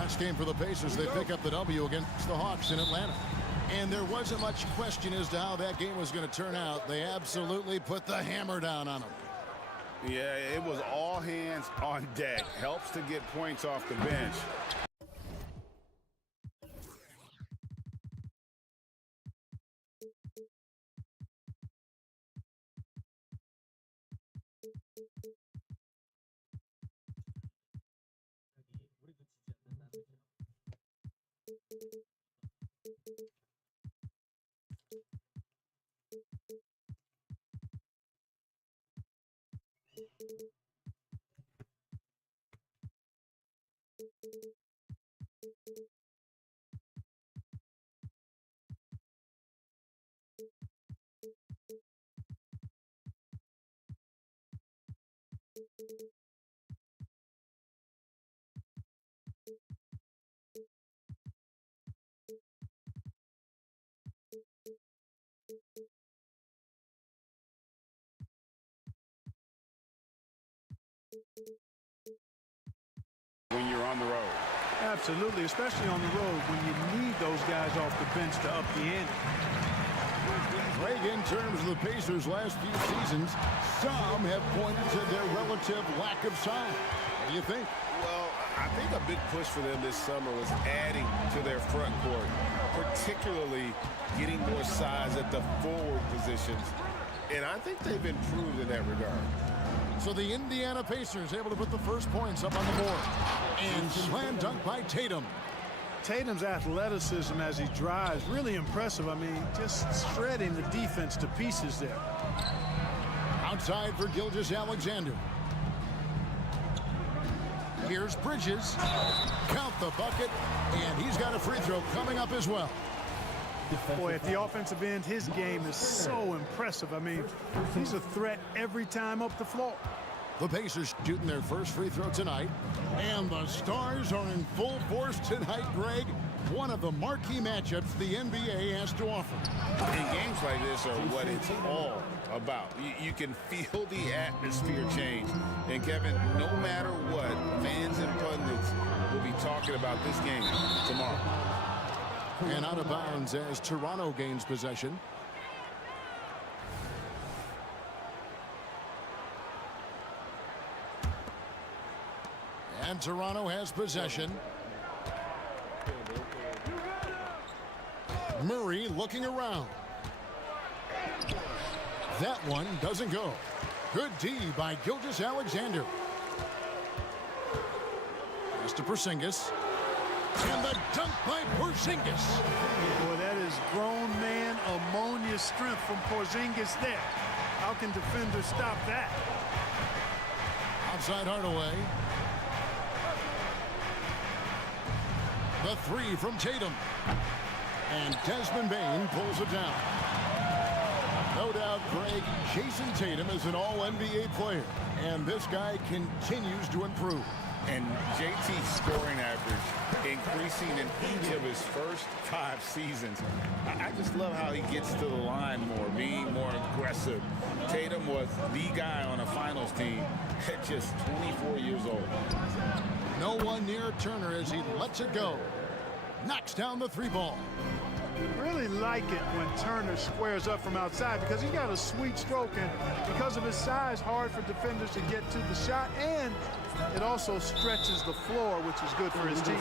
Last game for the Pacers, they pick up the W against the Hawks in Atlanta. And there wasn't much question as to how that game was going to turn out. They absolutely put the hammer down on them. Yeah, it was all hands on deck. Helps to get points off the bench. When you're on the road. Absolutely, especially on the road when you need those guys off the bench to up the ante. Greg, in terms of the Pacers' last few seasons, some have pointed to their relative lack of size. What do you think? Well, I think a big push for them this summer was adding to their front court, particularly getting more size at the forward positions. And I think they've improved in that regard. So the Indiana Pacers able to put the first points up on the board. And slam dunk by Tatum. Tatum's athleticism as he drives, really impressive. I mean, just shredding the defense to pieces there. Outside for Gilgeous-Alexander. Here's Bridges. Count the bucket. And he's got a free throw coming up as well. Boy, at the offensive end, his game is so impressive. I mean, he's a threat every time up the floor. The Pacers shooting their first free throw tonight. And the Stars are in full force tonight, Greg. One of the marquee matchups the NBA has to offer. And games like this are what it's all about. You can feel the atmosphere change. And, Kevin, no matter what, fans and pundits will be talking about this game tomorrow. And out of bounds as Toronto gains possession. And Toronto has possession. Murray looking around. That one doesn't go. Good D by Gilgeous-Alexander. Pass to Porzingis. And the dunk by Porzingis. Boy, that is grown man ammonia strength from Porzingis there. How can defenders stop that? Outside Hardaway. The three from Tatum. And Desmond Bane pulls it down. No doubt, Greg, Jason Tatum is an all-NBA player. And this guy continues to improve. And JT's scoring average increasing in each of his first 5 seasons. I just love how he gets to the line more, being more aggressive. Tatum was the guy on a finals team at just 24 years old. No one near Turner as he lets it go. Knocks down the three ball. Really like it when Turner squares up from outside because he's got a sweet stroke, and because of his size, hard for defenders to get to the shot, and it also stretches the floor, which is good for his team.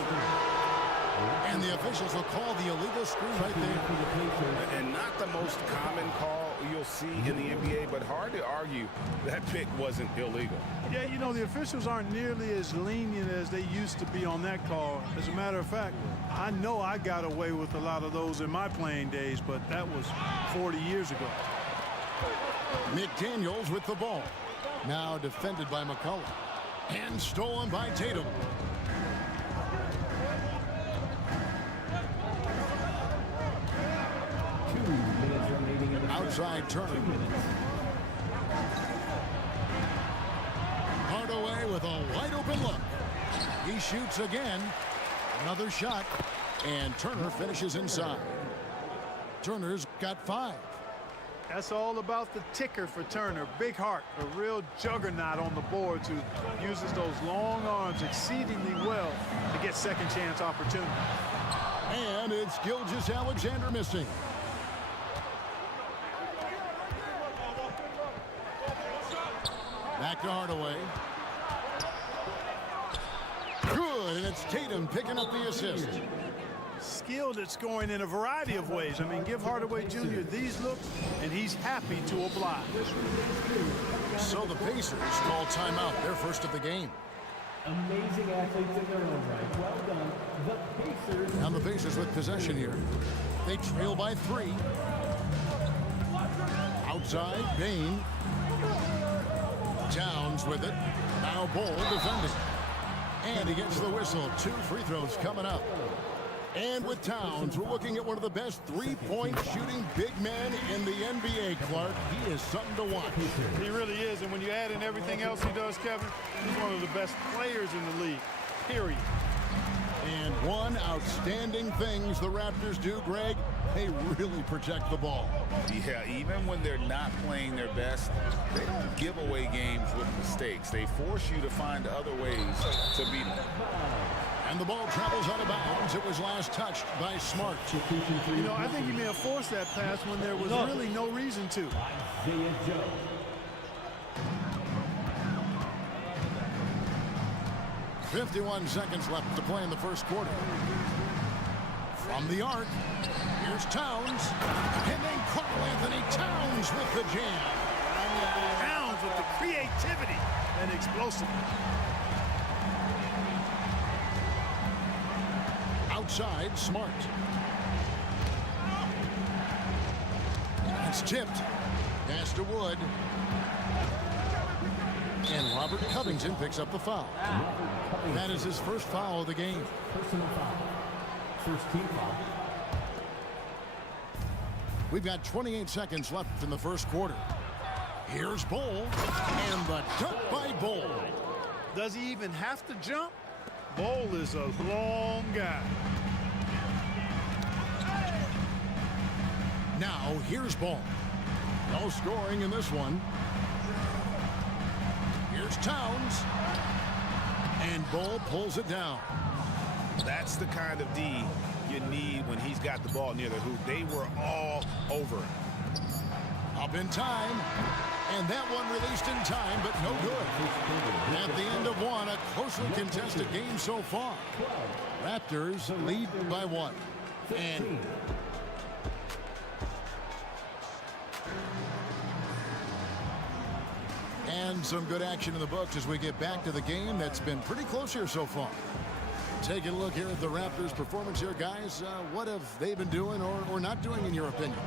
And the officials will call the illegal screen right there. And not the most common call you'll see in the NBA, but hard to argue that pick wasn't illegal. Yeah, you know, the officials aren't nearly as lenient as they used to be on that call. As a matter of fact, I know I got away with a lot of those in my playing days, but that was 40 years ago. McDaniels with the ball. Now defended by McCullough. And stolen by Tatum. Outside Turner. Hardaway with a wide open look. He shoots again. Another shot. And Turner finishes inside. Turner's got 5. That's all about the ticker for Turner. Big heart, a real juggernaut on the boards who uses those long arms exceedingly well to get second chance opportunity. And it's Gilgeous-Alexander missing. Back to Hardaway. Good, and it's Tatum picking up the assist. Skilled at scoring in a variety of ways. I mean, give Hardaway Jr. these looks, and he's happy to oblige. So the Pacers call timeout, their first of the game. Amazing athletes in their own right. Well done, the Pacers. And the Pacers with possession here. They trail by 3. Outside, Bain. Towns with it. Now Bol defending. And he gets the whistle. 2 free throws coming up. And with Towns, we're looking at one of the best three-point shooting big men in the NBA, Clark. He is something to watch. He really is, and when you add in everything else he does, Kevin, he's one of the best players in the league, period. And one outstanding things the Raptors do, Greg, they really protect the ball. Yeah, even when they're not playing their best, they don't give away games with mistakes. They force you to find other ways to beat them. And the ball travels out of bounds. It was last touched by Smart. You know, I think he may have forced that pass when there was really no reason to. Isaiah Joe. 51 seconds left to play in the first quarter. From the arc, here's Towns. And then Karl-Anthony Towns with the jam. Towns with the creativity and explosiveness. Outside, Smart. It's tipped. Pass to Wood. And Robert Covington picks up the foul. That is his first foul of the game. Personal foul. First team foul. We've got 28 seconds left in the first quarter. Here's Bol. And the dunk by Bol. Does he even have to jump? Bol is a long guy. Now here's Bol. No scoring in this one. Here's Towns. And Bol pulls it down. That's the kind of D you need when he's got the ball near the hoop. They were all over him. Up in time. And that one released in time, but no good. At the end of one, a closely contested game so far. Raptors lead by 1. And some good action in the books as we get back to the game that's been pretty close here so far. Taking a look here at the Raptors' performance here, guys. What have they been doing or not doing, in your opinion?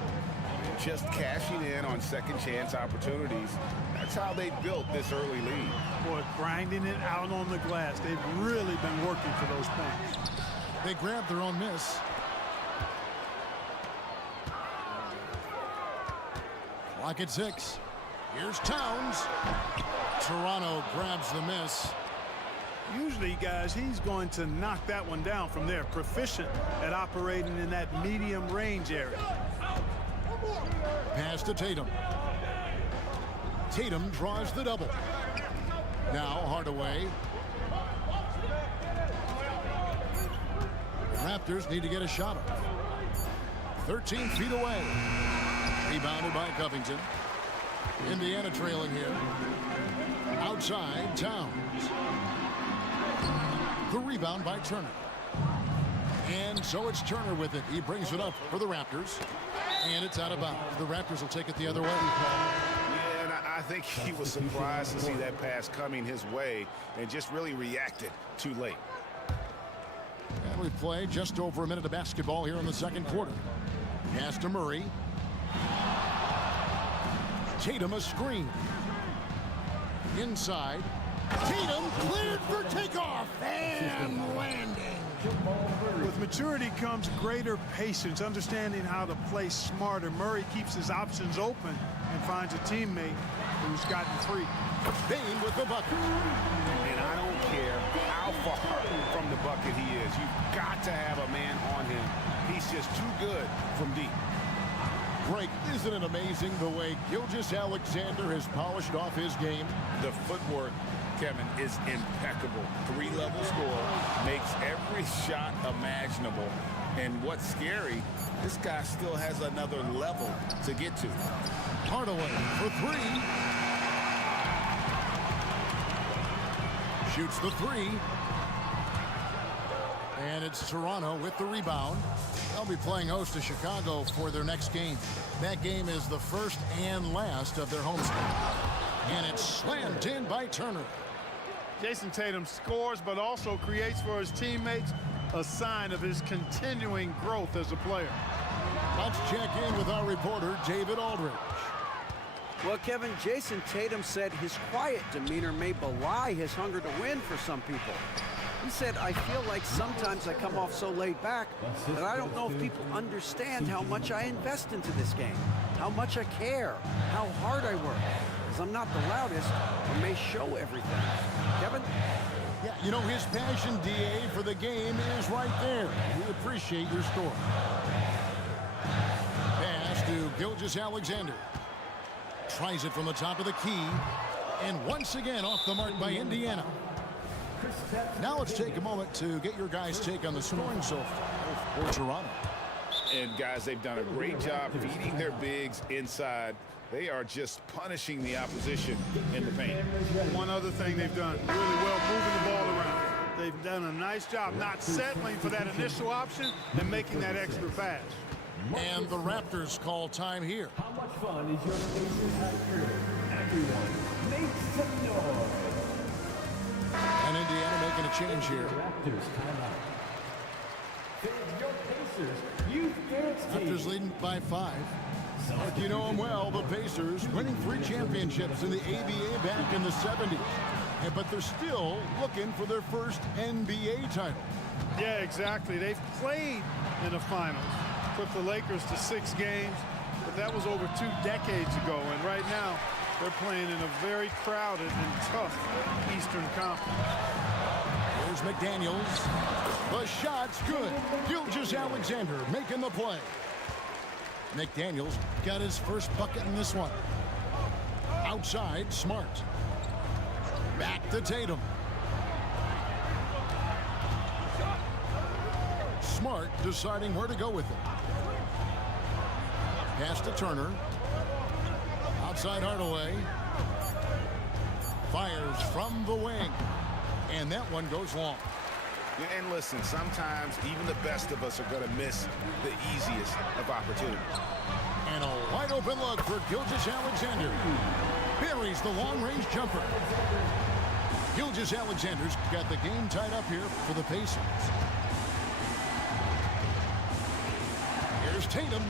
Just cashing in on second chance opportunities. That's how they built this early lead. Boy, grinding it out on the glass. They've really been working for those points. They grabbed their own miss. Clock at 6. Here's Towns. Toronto grabs the miss. Usually, guys, he's going to knock that one down from there. Proficient at operating in that medium range area. Pass to Tatum. Tatum draws the double. Now Hardaway. The Raptors need to get a shot up. 13 feet away. Rebounded by Covington. Indiana trailing here. Outside, Towns. The rebound by Turner. And so it's Turner with it. He brings it up for the Raptors. And it's out of bounds. The Raptors will take it the other way. Yeah, and I think he was surprised to see that pass coming his way and just really reacted too late. And we play just over a minute of basketball here in the second quarter. Pass to Murray. Tatum a screen. Inside. Tatum cleared for takeoff and landing. With maturity comes greater patience, understanding how to play smarter. Murray keeps his options open and finds a teammate who's gotten free. Bain with the bucket. And I don't care how far from the bucket he is. You've got to have a man on him. He's just too good from deep. Greg, isn't it amazing the way Gilgeous-Alexander has polished off his game? The footwork, Kevin, is impeccable. 3-level score, makes every shot imaginable. And what's scary, this guy still has another level to get to. Hardaway for 3. Shoots the 3. And it's Toronto with the rebound. They'll be playing host to Chicago for their next game. That game is the first and last of their homestand. And it's slammed in by Turner. Jason Tatum scores, but also creates for his teammates, a sign of his continuing growth as a player. Let's check in with our reporter, David Aldridge. Well, Kevin, Jason Tatum said his quiet demeanor may belie his hunger to win for some people. He said, I feel like sometimes I come off so laid back that I don't know if people understand how much I invest into this game, how much I care, how hard I work. Because I'm not the loudest or may show everything. Kevin? Yeah, you know, his passion, DA, for the game is right there. We appreciate your story. Pass to Gilgeous-Alexander. Tries it from the top of the key. And once again off the mark by Indiana. Now let's take a moment to get your guys' take on the scoring so far for Toronto. And guys, they've done a great job feeding their bigs inside. They are just punishing the opposition in the paint. One other thing they've done really well, moving the ball around. They've done a nice job not settling for that initial option and making that extra pass. And the Raptors call time here. How much fun is your Pacers high crew? Everyone, make some noise. And Indiana making a change here. Raptors timeout. Save your Pacers. Use dance team. Raptors leading by 5. You know them well, the Pacers winning 3 championships in the ABA back in the 70s. But they're still looking for their first NBA title. Yeah, exactly. They've played in the finals. Took the Lakers to 6 games, but that was over 2 decades ago. And right now, they're playing in a very crowded and tough Eastern Conference. Here's McDaniels. The shot's good. Gilgeous-Alexander making the play. McDaniels got his first bucket in this one. Outside, Smart. Back to Tatum. Smart deciding where to go with it. Pass to Turner. Outside Hardaway. Fires from the wing. And that one goes long. And listen, sometimes even the best of us are going to miss the easiest of opportunities. And a wide open look for Gilgeous-Alexander. Buries the long-range jumper. Gilgeous-Alexander's got the game tied up here for the Pacers. Here's Tatum.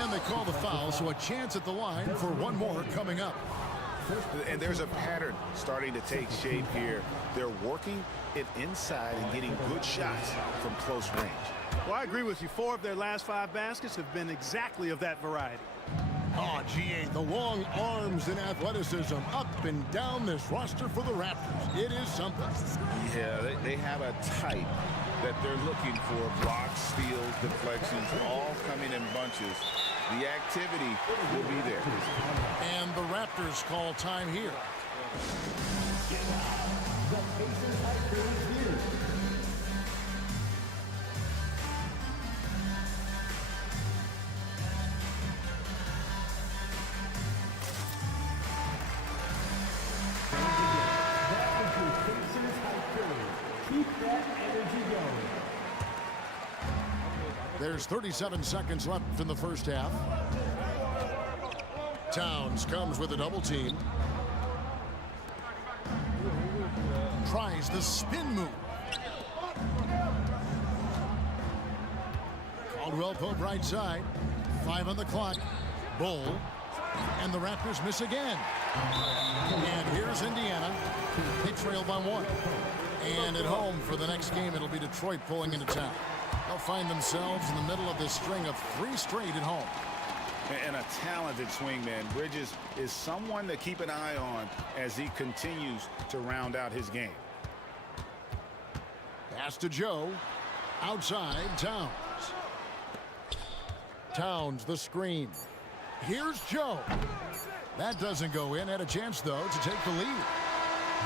And they call the foul, so a chance at the line for one more coming up. And there's a pattern starting to take shape here. They're working it inside and getting good shots from close range. Well, I agree with you. 4 of their last 5 baskets have been exactly of that variety. Oh, GA, the long arms and athleticism up and down this roster for the Raptors. It is something. Yeah, they have a type that they're looking for. Blocks, steals, deflections, all coming in bunches. The activity will be there. And the Raptors call time here. The Pacers high crew is here. That is your Pacers high crew. Keep that energy going. There's 37 seconds left in the first half. Towns comes with a double team. Tries the spin move. Caldwell Pope right side. 5 on the clock. Bull. And the Raptors miss again. And here's Indiana. They trail by 1. And at home for the next game, it'll be Detroit pulling into town. They'll find themselves in the middle of this string of 3 straight at home. And a talented swingman. Bridges is someone to keep an eye on as he continues to round out his game. Pass to Joe. Outside, Towns. Towns the screen. Here's Joe. That doesn't go in. Had a chance, though, to take the lead.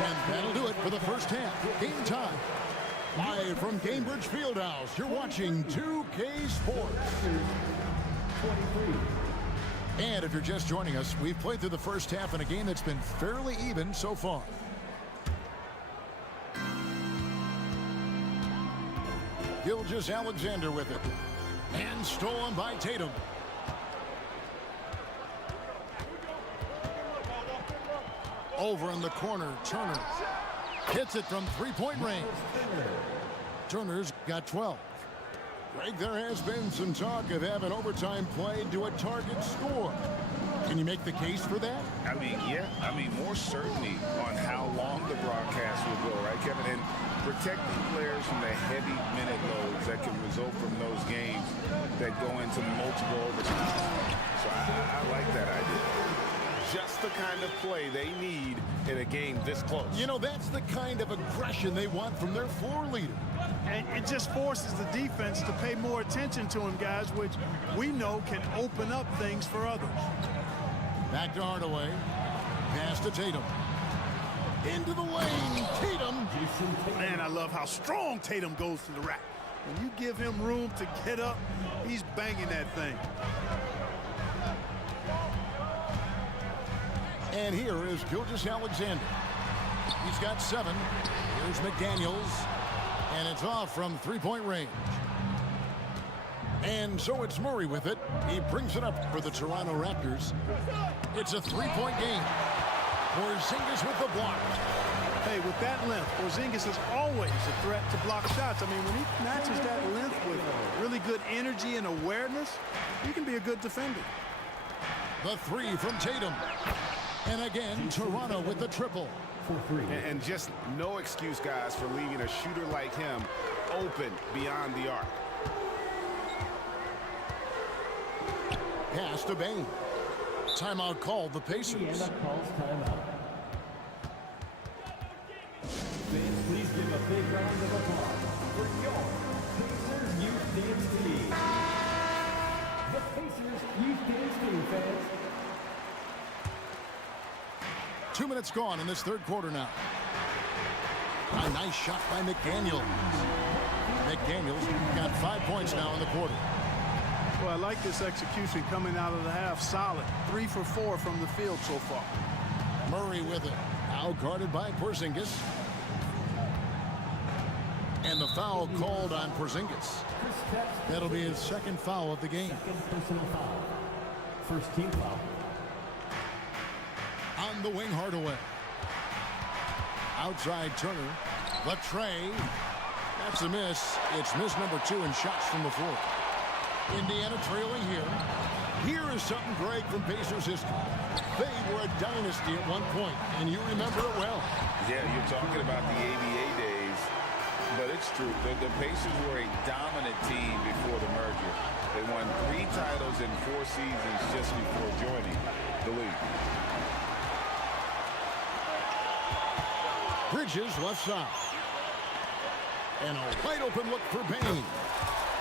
And that'll do it for the first half. Game time. Live from Cambridge Fieldhouse, you're watching 2K Sports. 23. And if you're just joining us, we've played through the first half in a game that's been fairly even so far. Gilgeous-Alexander with it. And stolen by Tatum. Over in the corner, Turner hits it from three-point range. Turner's got 12. Greg, there has been some talk of having overtime played to a target score. Can you make the case for that? I mean, yeah. I mean, more certainty on how long the broadcast will go, right, Kevin? And protecting players from the heavy minute loads that can result from those games that go into multiple overtimes. So I like that idea. Just the kind of play they need in a game this close. You know, that's the kind of aggression they want from their floor leader. And it just forces the defense to pay more attention to him, guys, which we know can open up things for others. Back to Hardaway. Pass to Tatum. Into the lane. Tatum. Man, I love how strong Tatum goes to the rack. When you give him room to get up, he's banging that thing. And here is Gilgeous-Alexander. He's got 7. Here's McDaniels. And it's off from three-point range. And so it's Murray with it. He brings it up for the Toronto Raptors. It's a three-point game. Porzingis with the block. Hey, with that length, Porzingis is always a threat to block shots. I mean, when he matches that length with really good energy and awareness, he can be a good defender. The three from Tatum. And again, Toronto with the triple. And just no excuse, guys, for leaving a shooter like him open beyond the arc. Pass to Bain. Timeout called the Pacers. Indiana calls timeout. Please give a big round of applause for your Pacers Youth Dance Team. The Pacers Youth Dance Team, fans. 2 minutes gone in this third quarter now. A nice shot by McDaniels. McDaniels got 5 points now in the quarter. Well, I like this execution coming out of the half. Solid. 3 for 4 from the field so far. Murray with it. Now guarded by Porzingis. And the foul called on Porzingis. That'll be his second foul of the game. Second personal foul. First team foul. On the wing, Hardaway. Outside Turner. Latrey. That's a miss. It's miss number 2 in shots from the floor. Indiana trailing here. Here is something, Greg, from Pacers history. They were a dynasty at one point, and you remember it well. Yeah, you're talking about the ABA days, but it's true. The Pacers were a dominant team before the merger. They won 3 titles in 4 seasons just before joining the league. Bridges left side. And a wide open look for Bain.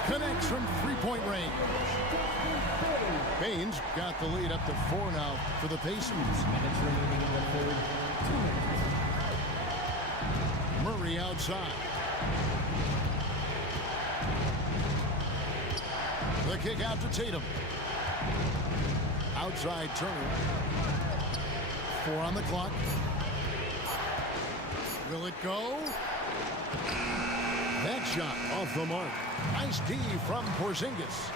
Connects from three-point range. Bain's got the lead up to 4 now for the Pacers. Minutes remaining in the third. 2 minutes. Murray outside. The kick out to Tatum. Outside Turner. 4 on the clock. Will it go? That shot off the mark. Nice D from Porzingis.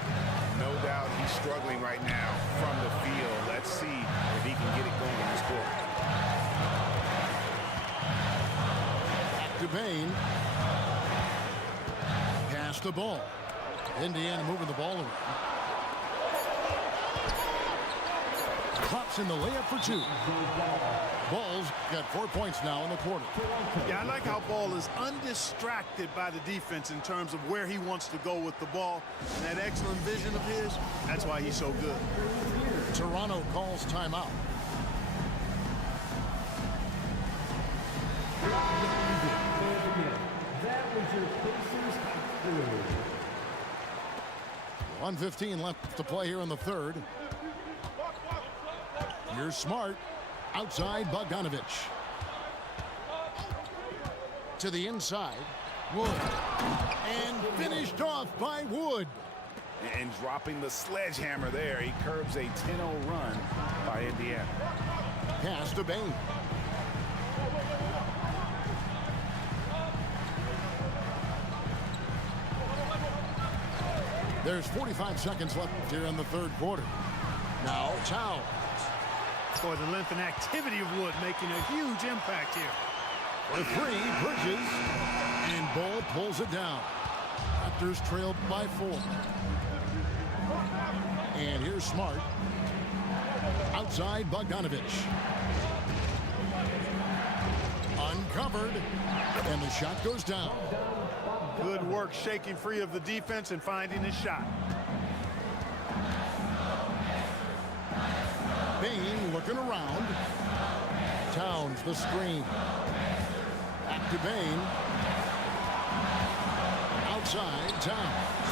No doubt he's struggling right now from the field. Let's see if he can get it going in this quarter. Back to Bain. Pass the ball. Indiana moving the ball around. Pops in the layup for 2. Ball's got 4 points now in the quarter. Yeah, I like how Ball is undistracted by the defense in terms of where he wants to go with the ball. And that excellent vision of his, that's why he's so good. Toronto calls timeout. That was your Pacers. 1:15 left to play here in the third. Here's Smart. Outside Bogdanovich. To the inside. Wood. And finished off by Wood. And dropping the sledgehammer there, he curbs a 10-0 run by Indiana. Pass to Bain. There's 45 seconds left here in the third quarter. Now Towns. Boy, the length and activity of Wood making a huge impact here. For three, Bridges. And Bull pulls it down. Raptors trailed by 4. And here's Smart. Outside Bogdanovich. Uncovered. And the shot goes down. Good work shaking free of the defense and finding his shot. Bain looking around. Towns the screen. Back to Bain. Outside Towns.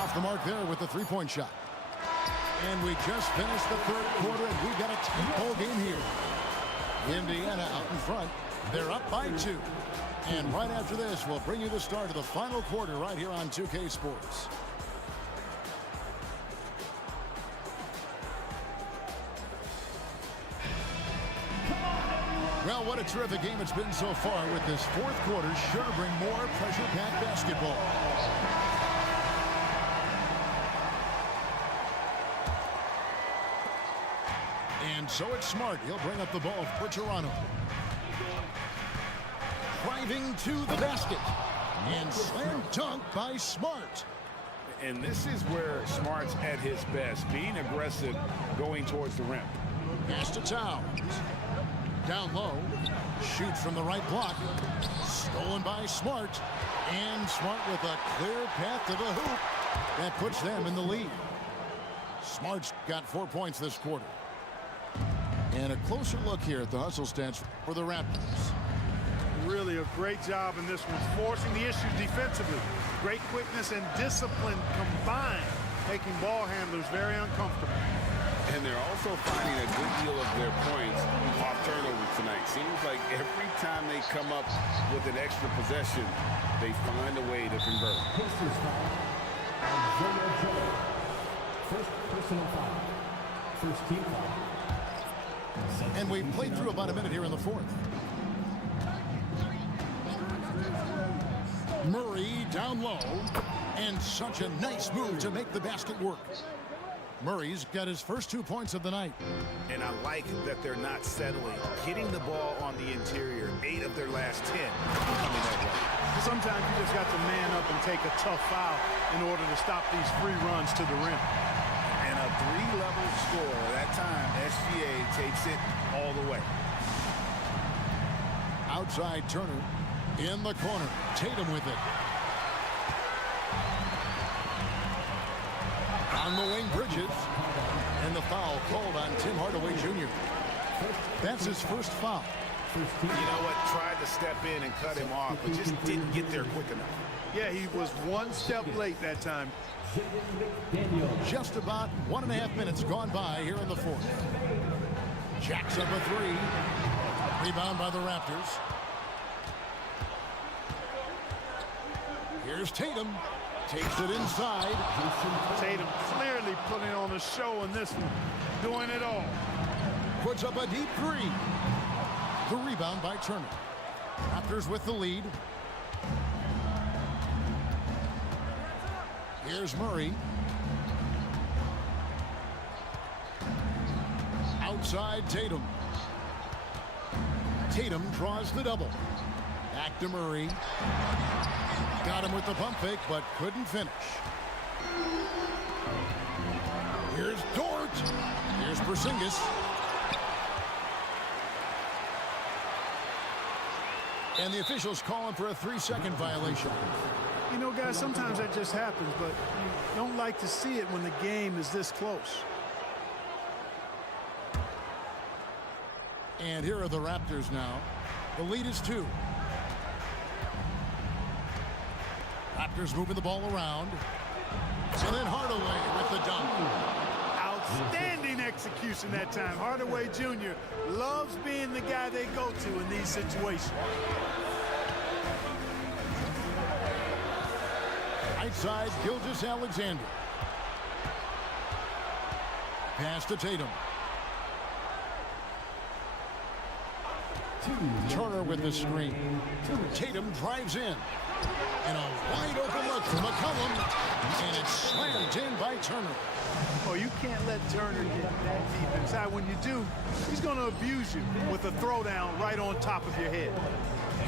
Off the mark there with the three-point shot. And we just finished the third quarter, and we've got a tight-ball game here. Indiana out in front. They're up by 2. And right after this, we'll bring you the start of the final quarter right here on 2K Sports. Well, what a terrific game it's been so far, with this fourth quarter sure to bring more pressure-packed basketball. And so it's Smart. He'll bring up the ball for Toronto. Driving to the basket. And slam dunk by Smart. And this is where Smart's at his best, being aggressive, going towards the rim. Pass to Towns. Down low. Shoots from the right block. Stolen by Smart. And Smart with a clear path to the hoop. That puts them in the lead. Smart's got 4 points this quarter. And a closer look here at the hustle stats for the Raptors. Really a great job in this one, forcing the issue defensively. Great quickness and discipline combined, making ball handlers very uncomfortable. And they're also finding a good deal of their points off turnovers tonight. Seems like every time they come up with an extra possession, they find a way to convert. Pacers foul. Isaiah Joe. First personal foul. First team foul. And we played through about a minute here in the fourth. Murray down low. And such a nice move to make the basket work. Murray's got his first 2 points of the night. And I like that they're not settling, getting the ball on the interior. 8 of their last 10 coming that way. Sometimes you just got to man up and take a tough foul in order to stop these free runs to the rim. And a 3-level score. That time, SGA takes it all the way. Outside Turner in the corner. Tatum with it. On the wing, Bridges. And the foul called on Tim Hardaway Jr. That's his first foul. You know what? Tried to step in and cut him off, but just didn't get there quick enough. Yeah, he was one step late that time. Just about 1.5 minutes gone by here in the fourth. Jacks up a 3. Rebound by the Raptors. Here's Tatum. Takes it inside. Tatum clearly putting on a show in this one. Doing it all. Puts up a deep 3. The rebound by Turner. Raptors with the lead. Here's Murray. Outside Tatum. Tatum draws the double. Back to Murray. Got him with the pump fake, but couldn't finish. Here's Dort. Here's Porzingis. And the officials calling for a 3-second violation. You know, guys, sometimes that just happens, but you don't like to see it when the game is this close. And here are the Raptors now. The lead is 2. Raptors moving the ball around. And then Hardaway with the dunk. Outstanding execution that time. Hardaway Jr. loves being the guy they go to in these situations. Right side, Gilgeous-Alexander. Pass to Tatum. Turner with the screen. Tatum drives in. And a wide open look for McCollum. And it's slammed in by Turner. Oh, you can't let Turner get that deep inside. When you do, he's going to abuse you with a throwdown right on top of your head.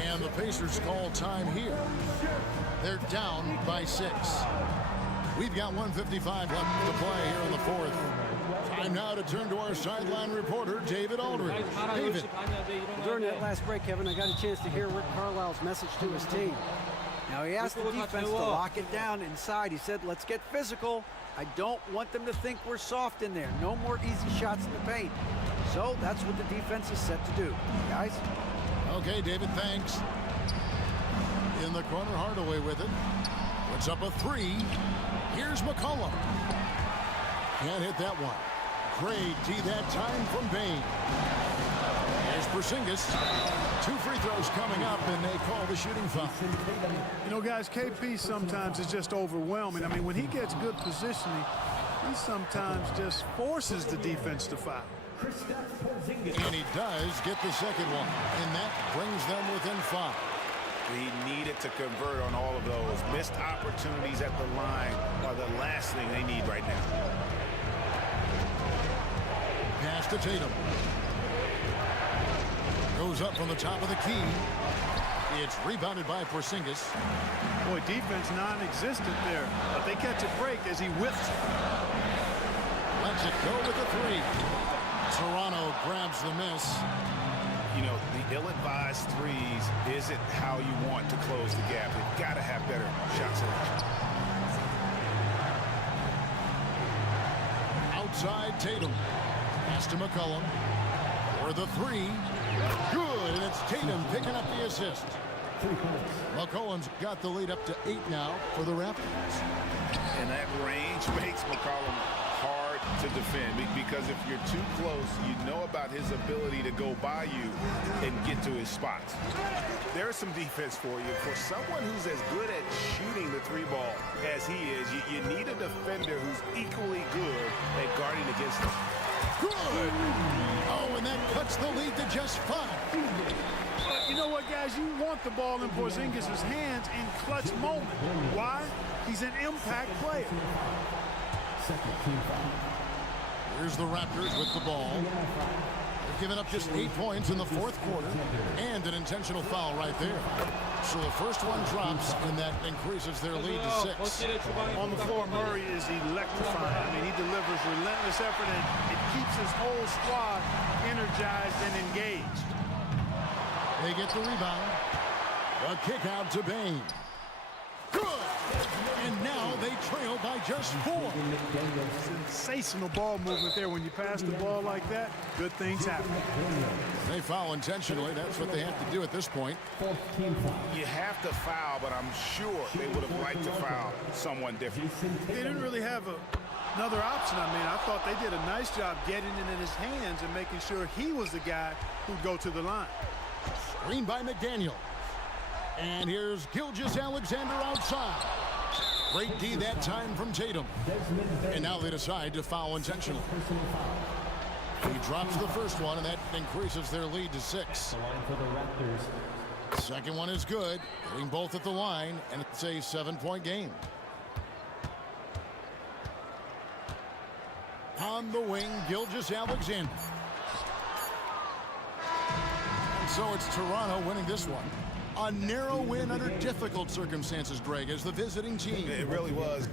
And the Pacers call time here. They're down by 6. We've got 1:55 left to play here in the fourth. Time now to turn to our sideline reporter, David Aldridge. David. During that last break, Kevin, I got a chance to hear Rick Carlisle's message to his team. Now, he asked the defense to lock it down inside. He said, let's get physical. I don't want them to think we're soft in there. No more easy shots in the paint. So that's what the defense is set to do. Guys? Okay, David, thanks. In the corner, Hardaway with it. Puts up a 3. Here's McCollum. Can't hit that one. Great D that time from Bain. Here's Porzingis. 2 free throws coming up, and they call the shooting foul. You know, guys, KP sometimes is just overwhelming. I mean, when he gets good positioning, he sometimes just forces the defense to foul. And he does get the second one, and that brings them within 5. He needed to convert on all of those. Missed opportunities at the line are the last thing they need right now. Pass to Tatum. Goes up from the top of the key. It's rebounded by Porzingis. Boy, defense non-existent there, but they catch a break as he whips it. Lets it go with the 3. Toronto grabs the miss. You know, the ill-advised threes isn't how you want to close the gap. You've got to have better shot selection. Outside Tatum. Pass to McCollum. For the 3. Good, and it's Tatum picking up the assist. McCollum's got the lead up to 8 now for the Raptors. And that range makes McCollum hard to defend because if you're too close, you know about his ability to go by you and get to his spots. There's some defense for you. For someone who's as good at shooting the 3-ball as he is, you need a defender who's equally good at guarding against him. Good! Oh, and that cuts the lead to just 5. But you know what, guys? You want the ball in Porzingis' hands in clutch moment. Why? He's an impact player. Here's the Raptors with the ball. They've given up just 8 points in the fourth quarter and an intentional foul right there. So the first one drops, and that increases their lead to 6. On the floor, Murray is electrifying. I mean, he delivers relentless effort, and it keeps his whole squad energized and engaged. They get the rebound. A kick out to Bain. Good! And now they trail by just 4. Sensational ball movement there. When you pass the ball like that, good things happen. They foul intentionally. That's what they have to do at this point. You have to foul, but I'm sure they would have liked to foul someone different. They didn't really have another option. I mean, I thought they did a nice job getting it in his hands and making sure he was the guy who'd go to the line. Screen by McDaniel. And here's Gilgeous-Alexander outside. Great D that time from Tatum. And now they decide to foul intentionally. He drops the first one, and that increases their lead to 6. Second one is good. Hitting both at the line, and it's a 7-point game. On the wing, Gilgeous-Alexander. And so it's Toronto winning this one. A narrow win under difficult circumstances, Greg, as the visiting team. It really was.